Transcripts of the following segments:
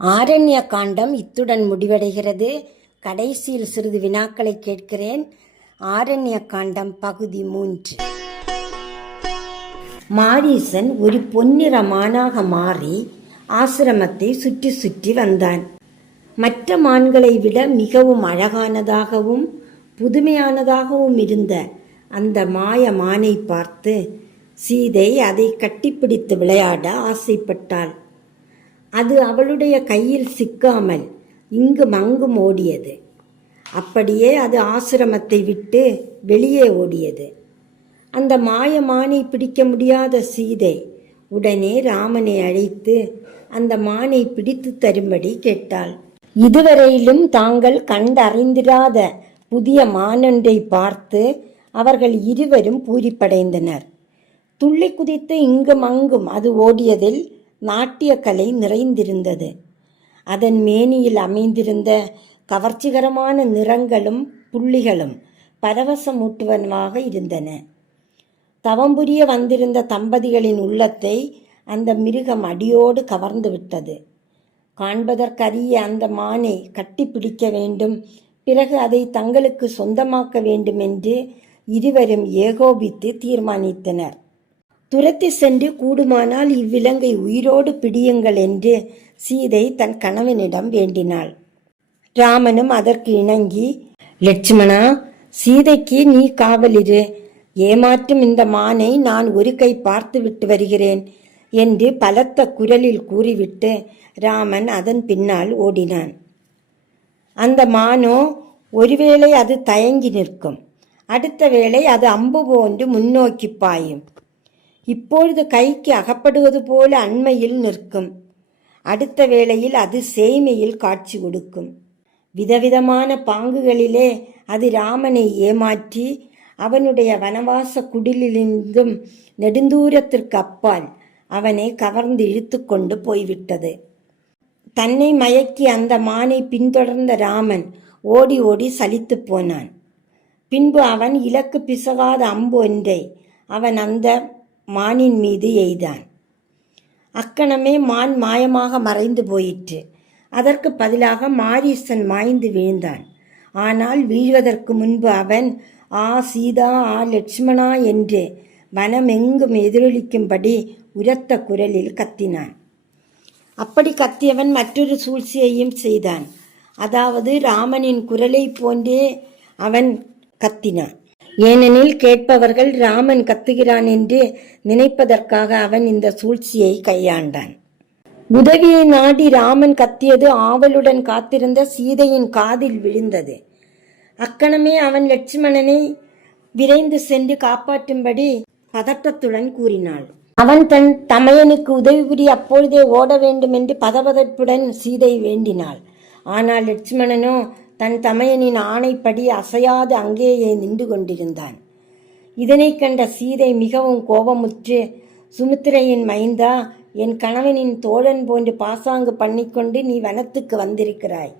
ஆரண்ய காண்டம் இத்துடன் முடிவடைகிறது. கடைசியில் சிறிது வினாக்களை கேட்கிறேன். ஆரண்ய காண்டம் பகுதி 3. மாரீசன் ஒரு பொன்னிற மானாக மாறி ஆசிரமத்தை சுற்றி சுற்றி வந்தான். மற்ற மான்களை விட மிகவும் அழகானதாகவும் புதுமையானதாகவும் இருந்த அந்த மாய மானை பார்த்து சீதை அதை கட்டிப்பிடித்து விளையாட ஆசைப்பட்டாள். அது அவளுடைய கையில் சிக்காமல் இங்கும் அங்கும் ஓடியது. அப்படியே அது ஆசிரமத்தை விட்டு வெளியே ஓடியது. அந்த மாயமானை பிடிக்க முடியாத சீதை உடனே ராமனை அழைத்து அந்த மானை பிடித்து தரும்படி கேட்டாள். இதுவரையிலும் தாங்கள் கண்டறிந்திராத புதிய மானொன்றை பார்த்து அவர்கள் இருவரும் பூரிப்படைந்தனர். துள்ளி குதித்து இங்கும் அங்கும் அது ஓடியதில் நாட்டிய கலை நிறைந்திருந்தது. அதன் மேனியில் அமைந்திருந்த கவர்ச்சிகரமான நிறங்களும் புள்ளிகளும் பரவசமூட்டுவனவாக இருந்தன. தவம்புரிய வந்திருந்த தம்பதிகளின் உள்ளத்தை அந்த மிருகம் அடியோடு கவர்ந்து விட்டது. காண்பதற்கரிய அந்த மானை கட்டிப்பிடிக்க வேண்டும், பிறகு அதை தங்களுக்கு சொந்தமாக்க வேண்டும் என்று இருவரும் ஏகோபித்து தீர்மானித்தனர். துரத்தி சென்று கூடுமானால் இவ்விலங்கை உயிரோடு பிடியுங்கள் என்று சீதை தன் கணவனிடம் வேண்டினாள். ராமனும் அதற்கு இணங்கி, லட்சுமணா, சீதைக்கு நீ காவலிரு, ஏமாற்றும் இந்த மானை நான் ஒரு கை பார்த்து விட்டு வருகிறேன் என்று பலத்த குரலில் கூறிவிட்டு ராமன் அதன் பின்னால் ஓடினான். அந்த மானோ ஒருவேளை அது தயங்கி நிற்கும், அடுத்த வேளை அது அம்பு போன்று முன்னோக்கி பாயும். இப்பொழுது கைக்கு அகப்படுவது போல அண்மையில் நிற்கும், அடுத்த வேளையில் அது சேய்மையில் காட்சி கொடுக்கும். விதவிதமான பாங்குகளிலே அது ராமனை ஏமாற்றி அவனுடைய வனவாச குடிலிருந்தும் நெடுந்தூரத்திற்கு அப்பால் அவனை கவர்ந்து இழுத்து கொண்டு போய்விட்டது. தன்னை மயக்கி அந்த மானை பின்தொடர்ந்த ராமன் ஓடி ஓடி சலித்து போனான். பின்பு அவன் இலக்கு பிசகாத அம்பு ஒன்றை அவன் அந்த மானின் மீது எய்தான். அக்கணமே மான் மாயமாக மறைந்து போயிற்று. அதற்கு பதிலாக மாரீசன் மாய்ந்து வீழ்ந்தான். ஆனால் வீழ்வதற்கு முன்பு அவன் ஆ சீதா, ஆ லட்சுமணா என்று வனமெங்கும் எதிரொலிக்கும்படி உரத்த குரலில் கத்தினான். அப்படி கத்தியவன் மற்றொரு சூழ்ச்சியையும் செய்தான். அதாவது ராமனின் குரலை போன்றே அவன் கத்தினான். ஏனெனில் கேட்பவர்கள் ராமன் கத்துகிறான் என்று நினைப்பதற்காக அவன் இந்த சூழ்ச்சியை கையாண்டான். உதவியை நாடி ராமன் கத்தியது ஆவலுடன் காத்திருந்த சீதையின் காதில் விழுந்தது. அக்கணமே அவன் லட்சுமணனை விரைந்து சென்று காப்பாற்றும்படி பதட்டத்துடன் கூறினாள். அவன் தன் தமையனுக்கு உதவி புரிய அப்பொழுதே ஓட வேண்டும் என்று பதபதப்புடன் சீதை வேண்டினாள். ஆனால் லட்சுமணனோ தன் தமையனின் ஆணைப்படி அசையாது அங்கேயே நின்று கொண்டிருந்தான். இதனை கண்ட சீதை மிகவும் கோபமுற்று, சுமித்திரையின் மைந்தா, என் கணவனின் தோழன் போன்று பாசாங்கு பண்ணிக்கொண்டு நீ வனத்துக்கு வந்திருக்கிறாய்.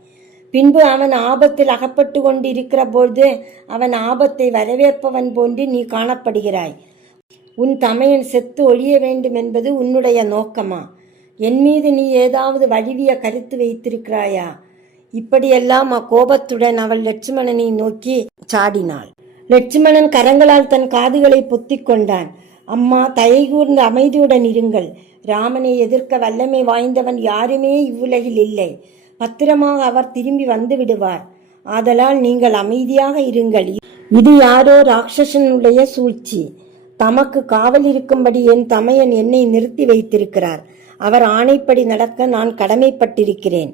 பின்பு அவன் ஆபத்தில் அகப்பட்டு கொண்டு இருக்கிற போது அவன் ஆபத்தை வரவேற்பவன் போன்று நீ காணப்படுகிறாய். உன் தமையன் செத்து ஒழிய வேண்டும் என்பது உன்னுடைய நோக்கமா? என் மீது நீ ஏதாவது வழுவிய கருத்து வைத்திருக்கிறாயா? இப்படியெல்லாம் அக்கோபத்துடன் அவள் லட்சுமணனை நோக்கி சாடினாள். லட்சுமணன் கரங்களால் தன் காதுகளை பொத்திக் கொண்டான். அம்மா, தயை கூர்ந்து அமைதியுடன் இருங்கள். ராமனை எதிர்க்க வல்லமை வாய்ந்தவன் யாருமே இவ்வுலகில் இல்லை. பத்திரமாக அவர் திரும்பி வந்து விடுவார். ஆதலால் நீங்கள் அமைதியாக இருங்கள். இது யாரோ ராட்சசனுடைய சூழ்ச்சி. தமக்கு காவல் இருக்கும்படி என் தமையன் என்னை நிறுத்தி வைத்திருக்கிறார். அவர் ஆணைப்படி நடக்க நான் கடமைப்பட்டிருக்கிறேன்.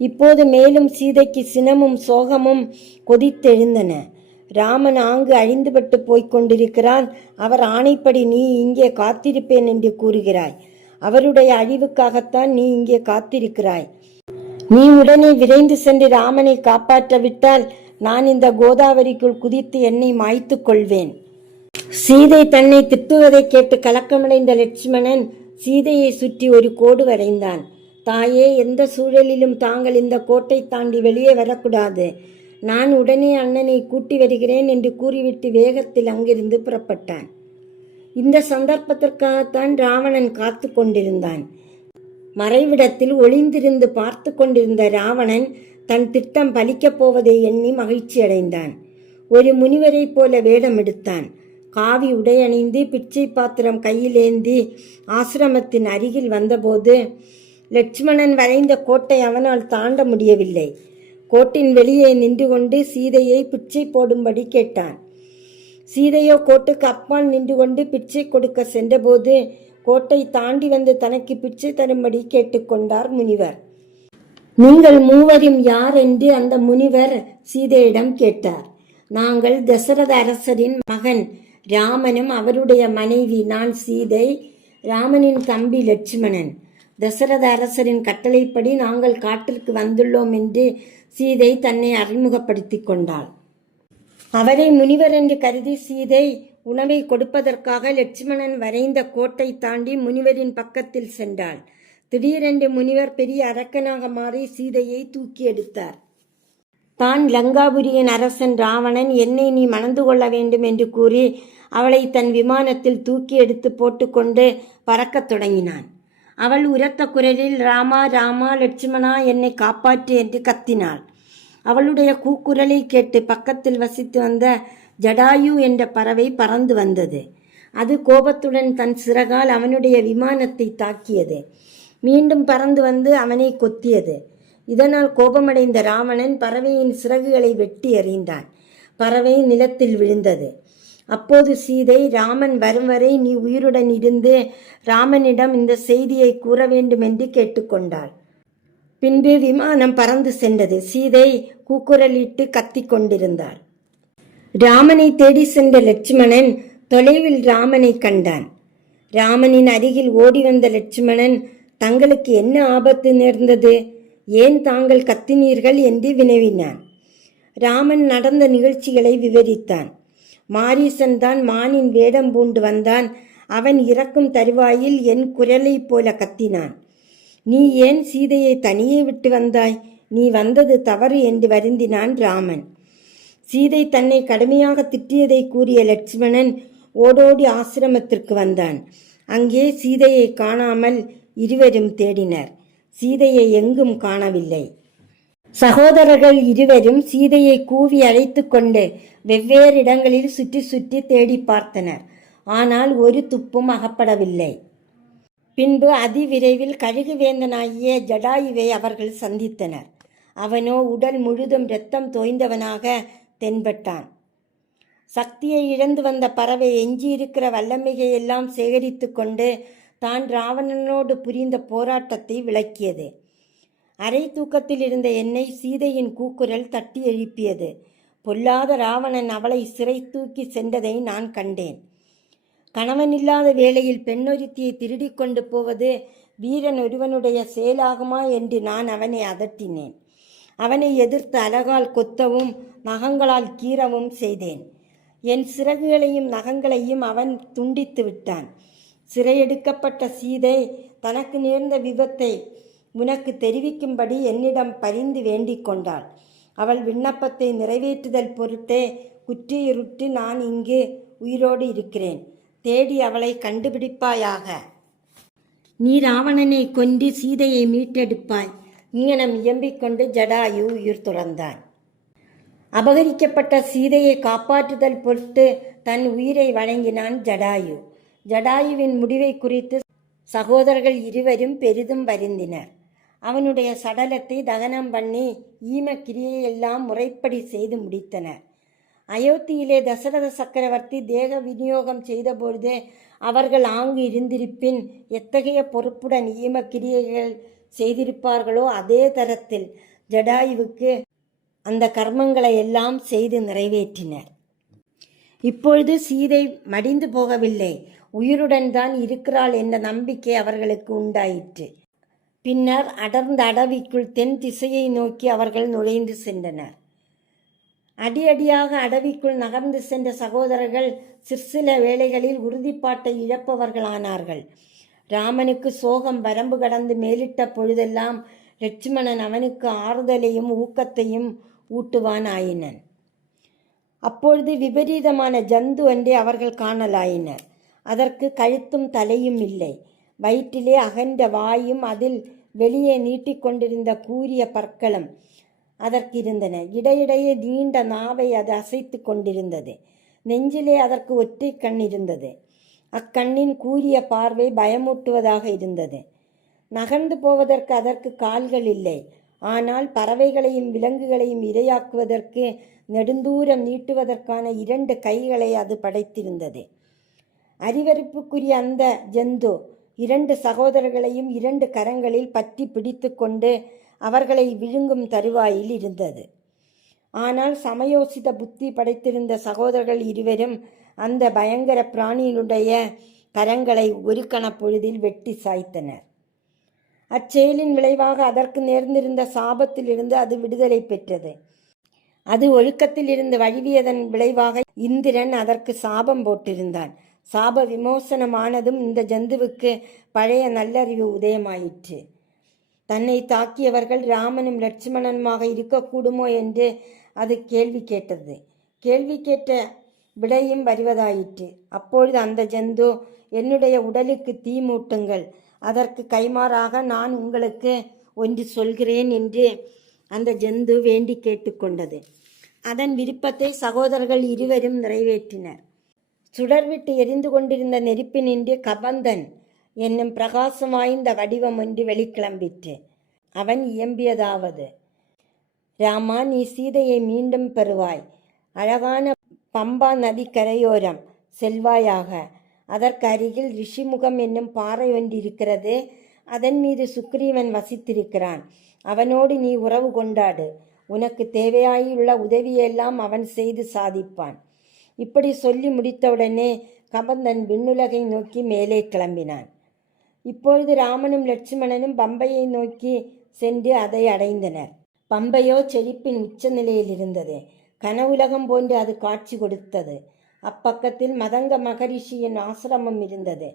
இப்போது மேலும் சீதைக்கு சினமும் சோகமும் கொதித்தெழுந்தன. ராமன் ஆங்கு அழிந்துபட்டு போய்க் கொண்டிருக்கிறான். அவர் ஆணைப்படி நீ இங்கே காத்திருப்பேன் என்று கூறுகிறாய். அவருடைய அழிவுக்காகத்தான் நீ இங்கே காத்திருக்கிறாய். நீ உடனே விரைந்து சென்று ராமனை காப்பாற்றவிட்டால் நான் இந்த கோதாவரிக்குள் குதித்து என்னை மாய்த்து கொள்வேன். சீதை தன்னை திட்டுவதை கேட்டு கலக்கமடைந்த லட்சுமணன் சீதையை சுற்றி ஒரு கோடு வரைந்தான். தாயே, எந்த சூழலிலும் தாங்கள் இந்த கோட்டை தாண்டி வெளியே வரக்கூடாது. நான் உடனே அண்ணனை கூட்டி வருகிறேன் என்று கூறிவிட்டு வேகத்தில் அங்கிருந்து புறப்பட்டான். இந்த சந்தர்ப்பத்திற்காகத்தான் ராவணன் காத்து கொண்டிருந்தான். மறைவிடத்தில் ஒளிந்திருந்து பார்த்து கொண்டிருந்த ராவணன் தன் திட்டம் பலிக்கப் போவதை எண்ணி மகிழ்ச்சியடைந்தான். ஒரு முனிவரைப் போல வேடம் எடுத்தான். காவி உடையணிந்து பிச்சை பாத்திரம் கையிலேந்தி ஆசிரமத்தின் அருகில் வந்தபோது லட்சுமணன் வரைந்த கோட்டை அவனால் தாண்ட முடியவில்லை. கோட்டின் வெளியே நின்று கொண்டு சீதையை பிச்சை போடும்படி கேட்டான். சீதையோ கோட்டுக்கு அப்பால் நின்று கொண்டு பிச்சை கொடுக்க சென்றபோது கோட்டை தாண்டி வந்து தனக்கு பிச்சை தரும்படி கேட்டுக்கொண்டார் முனிவர். நீங்கள் மூவரும் யார் என்று அந்த முனிவர் சீதையிடம் கேட்டார். நாங்கள் தசரத அரசரின் மகன் ராமனும் அவருடைய மனைவி நான் சீதை, ராமனின் தம்பி லட்சுமணன். தசரத அரசரின் கட்டளைப்படி நாங்கள் காட்டிற்கு வந்துள்ளோம் என்று சீதை தன்னை அறிமுகப்படுத்தி கொண்டாள். அவரை முனிவர் என்று கருதி சீதை உணவை கொடுப்பதற்காக லட்சுமணன் வரைந்த கோட்டை தாண்டி முனிவரின் பக்கத்தில் சென்றாள். திடீரென்று முனிவர் பெரிய அரக்கனாக மாறி சீதையை தூக்கி எடுத்தார். தான் லங்காபுரியின் அரசன் ராவணன் என்னை நீ மணந்து கொள்ள வேண்டும் என்று கூறி அவளை தன் விமானத்தில் தூக்கி எடுத்து போட்டுக்கொண்டு பறக்கத் தொடங்கினான். அவள் உரத்த குரலில் ராமா ராமா லட்சுமணா என்னை காப்பாற்று என்று கத்தினாள். அவளுடைய கூக்குரலை கேட்டு பக்கத்தில் வசித்து வந்த ஜடாயு என்ற பறவை பறந்து வந்தது. அது கோபத்துடன் தன் சிறகால் அவனுடைய விமானத்தை தாக்கியது. மீண்டும் பறந்து வந்து அவனை கொத்தியது. இதனால் கோபமடைந்த ராவணன் பறவையின் சிறகுகளை வெட்டி எறிந்தான். பறவை நிலத்தில் விழுந்தது. அப்போது சீதை ராமன் வரும் வரை நீ உயிருடன் இருந்து ராமனிடம் இந்த செய்தியை கூற வேண்டும் என்று கேட்டுக்கொண்டாள். பின்பு விமானம் பறந்து சென்றது. சீதை கூக்குரலிட்டு கத்திக் கொண்டிருந்தாள். ராமனை தேடி சென்ற லட்சுமணன் தொலைவில் ராமனை கண்டான். ராமனின் அருகில் ஓடி வந்த லட்சுமணன் தங்களுக்கு என்ன ஆபத்து நேர்ந்தது, ஏன் தாங்கள் கத்தினீர்கள் என்று வினவினான். ராமன் நடந்த நிகழ்ச்சிகளை விவரித்தான். மாரீசன் தான் மானின் வேடம் பூண்டு வந்தான். அவன் இறக்கும் தருவாயில் என் குரலைப் போல கத்தினான். நீ ஏன் சீதையை தனியே விட்டு வந்தாய், நீ வந்தது தவறு என்று வருந்தினான் ராமன். சீதை தன்னை கடுமையாக திட்டியதை கூறிய லட்சுமணன் ஓடோடி ஆசிரமத்திற்கு வந்தான். அங்கே சீதையை காணாமல் இருவரும் தேடினர். சீதையை எங்கும் காணவில்லை. சகோதரர்கள் இருவரும் சீதையை கூவி அழைத்து கொண்டு வெவ்வேறு இடங்களில் சுற்றி சுற்றி தேடி பார்த்தனர். ஆனால் ஒரு துப்பும் அகப்படவில்லை. பின்பு அதிவிரைவில் கழுகு வேந்தனாகிய ஜடாயுவை அவர்கள் சந்தித்தனர். அவனோ உடல் முழுதும் இரத்தம் தோய்ந்தவனாக தென்பட்டான். சக்தியை இழந்து வந்த பறவை எஞ்சியிருக்கிற வல்லமையெல்லாம் சேகரித்து கொண்டு தான் ராவணனோடு புரிந்த போராட்டத்தை விளக்கியது. அரை தூக்கத்தில் இருந்த என்னை சீதையின் கூக்குரல் தட்டி எழுப்பியது. பொல்லாத ராவணன் அவளை சிறை தூக்கி சென்றதை நான் கண்டேன். கணவனில்லாத வேளையில் பெண்ணொருத்தியை திருடி கொண்டு போவது வீரன் ஒருவனுடைய செயலாகுமா என்று நான் அவனை அதட்டினேன். அவனை எதிர்த்து அலகால் கொத்தவும் நகங்களால் கீறவும் செய்தேன். என் சிறகுகளையும் நகங்களையும் அவன் துண்டித்து விட்டான். சிறையெடுக்கப்பட்ட சீதை தனக்கு நேர்ந்த விபத்தை உனக்கு தெரிவிக்கும்படி என்னிடம் பரிந்து வேண்டிக் கொண்டாள். அவள் விண்ணப்பத்தை நிறைவேற்றுதல் பொருட்டே குற்றியிருட்டு நான் இங்கு உயிரோடு இருக்கிறேன். தேடி அவளை கண்டுபிடிப்பாயாக. நீ ராவணனை கொண்டு சீதையை மீட்டெடுப்பாய். இங்கனம் இயம்பிக்கொண்டு ஜடாயு உயிர் துறந்தான். அபகரிக்கப்பட்ட சீதையை காப்பாற்றுதல் பொருட்டு தன் உயிரை வழங்கினான் ஜடாயு. ஜடாயுவின் முடிவை குறித்து சகோதரர்கள் இருவரும் பெரிதும் வருந்தினர். அவனுடைய சடலத்தை தகனம் பண்ணி ஈமக்கிரியையெல்லாம் முறைப்படி செய்து முடித்தனர். அயோத்தியிலே தசரத சக்கரவர்த்தி தேக விநியோகம் செய்தபொழுது அவர்கள் ஆங்கு இருந்திருப்பின் எத்தகைய பொறுப்புடன் ஈமக்கிரியைகள் செய்திருப்பார்களோ அதே தரத்தில் ஜடாயுவுக்கு அந்த கர்மங்களை எல்லாம் செய்து நிறைவேற்றினர். இப்பொழுது சீதை மடிந்து போகவில்லை, உயிருடன் தான் இருக்கிறாள் என்ற நம்பிக்கை அவர்களுக்கு உண்டாயிற்று. பின்னர் அடர்ந்த அடவிக்குள் தென் திசையை நோக்கி அவர்கள் நுழைந்து சென்றனர். அடியடியாக அடவிக்குள் நகர்ந்து சென்ற சகோதரர்கள் சிற்சில வேளைகளில் உறுதிப்பாட்டை இழப்பவர்களானார்கள். ராமனுக்கு சோகம் வரம்பு கடந்து மேலிட்ட பொழுதெல்லாம் லட்சுமணன் அவனுக்கு ஆறுதலையும் ஊக்கத்தையும் ஊட்டுவான் ஆயினன். அப்பொழுது விபரீதமான ஜந்து ஒன்றை அவர்கள் காணலாயினர். அதற்கு கழுத்தும் தலையும் இல்லை. வயிற்றிலே அகன்ற வாயும் அதில் வெளியே நீட்டிக்கொண்டிருந்த கூரிய பற்களும் அதற்கு இருந்தன. இடையிடையே நீண்ட நாவை அது அசைத்து கொண்டிருந்தது. நெஞ்சிலே அதற்கு ஒற்றை கண் இருந்தது. அக்கண்ணின் கூரிய பார்வை பயமூட்டுவதாக இருந்தது. நகர்ந்து போவதற்கு அதற்கு கால்கள் இல்லை. ஆனால் பறவைகளையும் விலங்குகளையும் இரையாக்குவதற்கு நெடுந்தூரம் நீட்டுவதற்கான 2 கைகளை அது படைத்திருந்தது. அரிவருப்புக்குரிய அந்த ஜந்து 2 சகோதரர்களையும் 2 கரங்களில் பற்றி பிடித்து கொண்டு அவர்களை விழுங்கும் தருவாயில் இருந்தது. ஆனால் சமயோசித புத்தி படைத்திருந்த சகோதரர்கள் இருவரும் அந்த பயங்கர பிராணியினுடைய கரங்களை ஒரு கணப்பொழுதில் வெட்டி சாய்த்தனர். அச்செயலின் விளைவாக அதற்கு நேர்ந்திருந்த சாபத்திலிருந்து அது விடுதலை பெற்றது. அது ஒழுக்கத்தில் இருந்து வழுவியதன் விளைவாக இந்திரன் அதற்கு சாபம் போட்டிருந்தான். சாப விமோசனமானதும் இந்த ஜந்துவுக்கு பழைய நல்லறிவு உதயமாயிற்று. தன்னை தாக்கியவர்கள் ராமனும் லட்சுமணனுமாக இருக்கக்கூடுமோ என்று அது கேள்வி கேட்டது. கேள்வி கேட்ட விடையும் வருவதாயிற்று. அப்பொழுது அந்த ஜந்து, என்னுடைய உடலுக்கு தீ மூட்டுங்கள், அதற்கு கைமாறாக நான் உங்களுக்கு ஒன்று சொல்கிறேன் என்று அந்த ஜந்து வேண்டி கேட்டுக்கொண்டது. அதன் விருப்பத்தை சகோதரர்கள் இருவரும் நிறைவேற்றினர். சுடர்விட்டு எரிந்து கொண்டிருந்த நெருப்பினின்று கபந்தன் என்னும் பிரகாசம் வாய்ந்த வடிவம் ஒன்று வெளிக்கிளம்பிற்று. அவன் இயம்பியதாவது: ராமா, நீ சீதையை மீண்டும் பெறுவாய். அழகான பம்பா நதி கரையோரம் செல்வாயாக. அதற்கு அருகில் ரிஷிமுகம் என்னும் பாறை ஒன்று இருக்கிறது. அதன் மீது சுக்ரீவன் வசித்திருக்கிறான். அவனோடு நீ உறவு கொண்டாடு. உனக்கு தேவையாயுள்ள உதவியெல்லாம் அவன் செய்து சாதிப்பான். இப்படி சொல்லி முடித்தவுடனே கபந்தன் விண்ணுலகை நோக்கி மேலே கிளம்பினான். இப்பொழுது ராமனும் லட்சுமணனும் பம்பையை நோக்கி சென்று அதை அடைந்தனர். பம்பையோ செழிப்பின் உச்ச நிலையில் இருந்தது. கனவுலகம் போன்று அது காட்சி கொடுத்தது. அப்பக்கத்தில் மதங்க மகரிஷியின் ஆசிரமம் இருந்தது.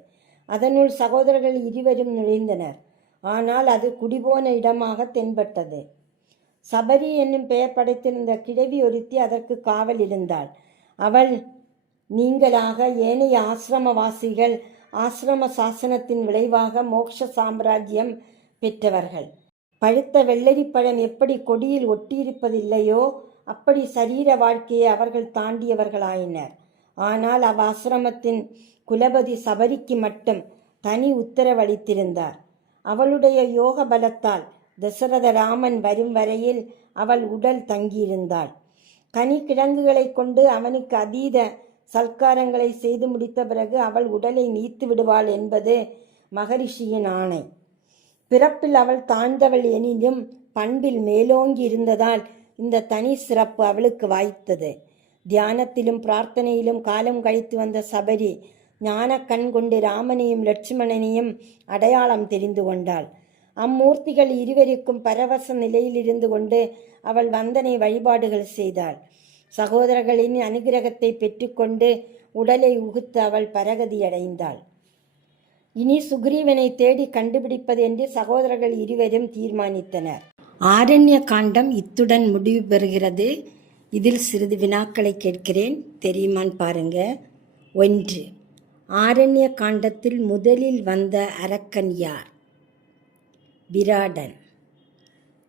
அதனுள் சகோதரர்கள் இருவரும் நுழைந்தனர். ஆனால் அது குடிபோன இடமாக தென்பட்டது. சபரி என்னும் பெயர் படைத்திருந்த கிழவி ஒருத்தி அதற்கு காவல் இருந்தாள். அவள் நீங்களாக ஏனைய ஆசிரமவாசிகள் ஆசிரம சாசனத்தின் விளைவாக மோட்ச சாம்ராஜ்யம் பெற்றவர்கள். பழுத்த வெள்ளரிப்பழம் எப்படி கொடியில் ஒட்டியிருப்பதில்லையோ அப்படி சரீர வாழ்க்கையை அவர்கள் தாண்டியவர்களாயினர். ஆனால் ஆசிரமத்தின் குலபதி சபரிக்கு மட்டும் தனி உத்தரவளித்திருந்தார். அவளுடைய யோக பலத்தால் தசரத ராமன் வரும் வரையில் அவள் உடல் தங்கியிருந்தாள். கனி கிழங்குகளை கொண்டு அவனுக்கு அதீத சல்காரங்களை செய்து முடித்த பிறகு அவள் உடலை நீத்து விடுவாள் என்பது மகரிஷியின் ஆணை. பிறப்பில் அவள் தாழ்ந்தவள் எனினும் பண்பில் மேலோங்கி இருந்ததால் இந்த தனி சிறப்பு அவளுக்கு வாய்த்தது. தியானத்திலும் பிரார்த்தனையிலும் காலம் கழித்து வந்த சபரி ஞான கண் கொண்டு ராமனையும் லட்சுமணனையும் அடையாளம் தெரிந்து கொண்டாள். அம்மூர்த்திகள் இருவருக்கும் பரவச நிலையில் இருந்து கொண்டு அவள் வந்தனை வழிபாடுகள் செய்தாள். சகோதரர்களின் அனுகிரகத்தை பெற்றுக்கொண்டு உடலை உகுத்து அவள் பரகதியடைந்தாள். இனி சுக்ரீவனை தேடி கண்டுபிடிப்பது என்று சகோதரர்கள் இருவரும் தீர்மானித்தனர். ஆரண்ய காண்டம் இத்துடன் முடிவு பெறுகிறது. இதில் சிறிது வினாக்களை கேட்கிறேன், தெரியுமான்னு பாருங்க. 1. ஆரண்ய காண்டத்தில் முதலில் வந்த அரக்கன் யார்? விராடன்.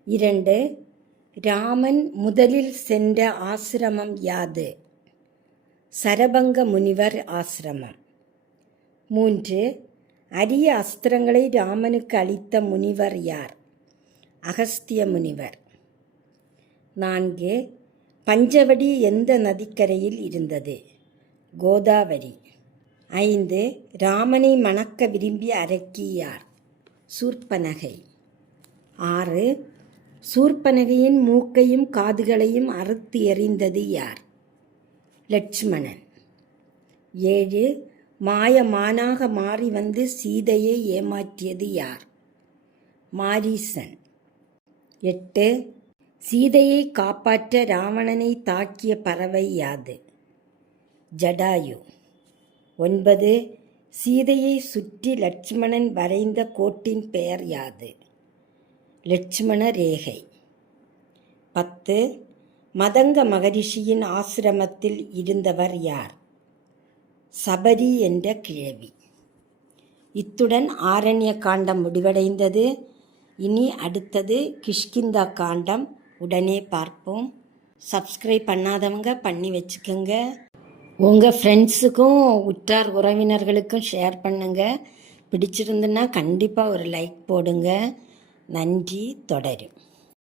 2. ராமன் முதலில் சென்ற ஆசிரமம் யாது? சரபங்க முனிவர் ஆசிரமம். 3. அரிய அஸ்திரங்களை ராமனுக்கு அளித்த முனிவர் யார்? அகஸ்திய முனிவர். 4. பஞ்சவடி எந்த நதிக்கரையில் இருந்தது? கோதாவரி. 5. ராமனை மணக்க விரும்பிய அரக்கி யார்? சூர்ப்பனகை. 6. சூர்ப்பனகையின் மூக்கையும் காதுகளையும் அறுத்து எறிந்தது யார்? லட்சுமணன். 7. மாயமானாக மாறி வந்து சீதையை ஏமாற்றியது யார்? மாரீசன். 8. சீதையை காப்பாற்ற ராவணனை தாக்கிய பறவை யாது? ஜடாயு. 9. சீதையை சுற்றி லட்சுமணன் வரைந்த கோட்டின் பெயர் யாது? லட்சுமண ரேகை. 10. மதங்க மகரிஷியின் ஆசிரமத்தில் இருந்தவர் யார்? சபரி என்ற கிழவி. இத்துடன் ஆரண்ய காண்டம் முடிவடைந்தது. இனி அடுத்தது கிஷ்கிந்தா காண்டம். உடனே பார்ப்போம். சப்ஸ்கிரைப் பண்ணாதவங்க பண்ணி வச்சுக்கோங்க. உங்கள் ஃப்ரெண்ட்ஸுக்கும் உற்றார் உறவினர்களுக்கும் ஷேர் பண்ணுங்கள். பிடிச்சிருந்துன்னா கண்டிப்பாக ஒரு லைக் போடுங்க. நன்றி. தொடரும்.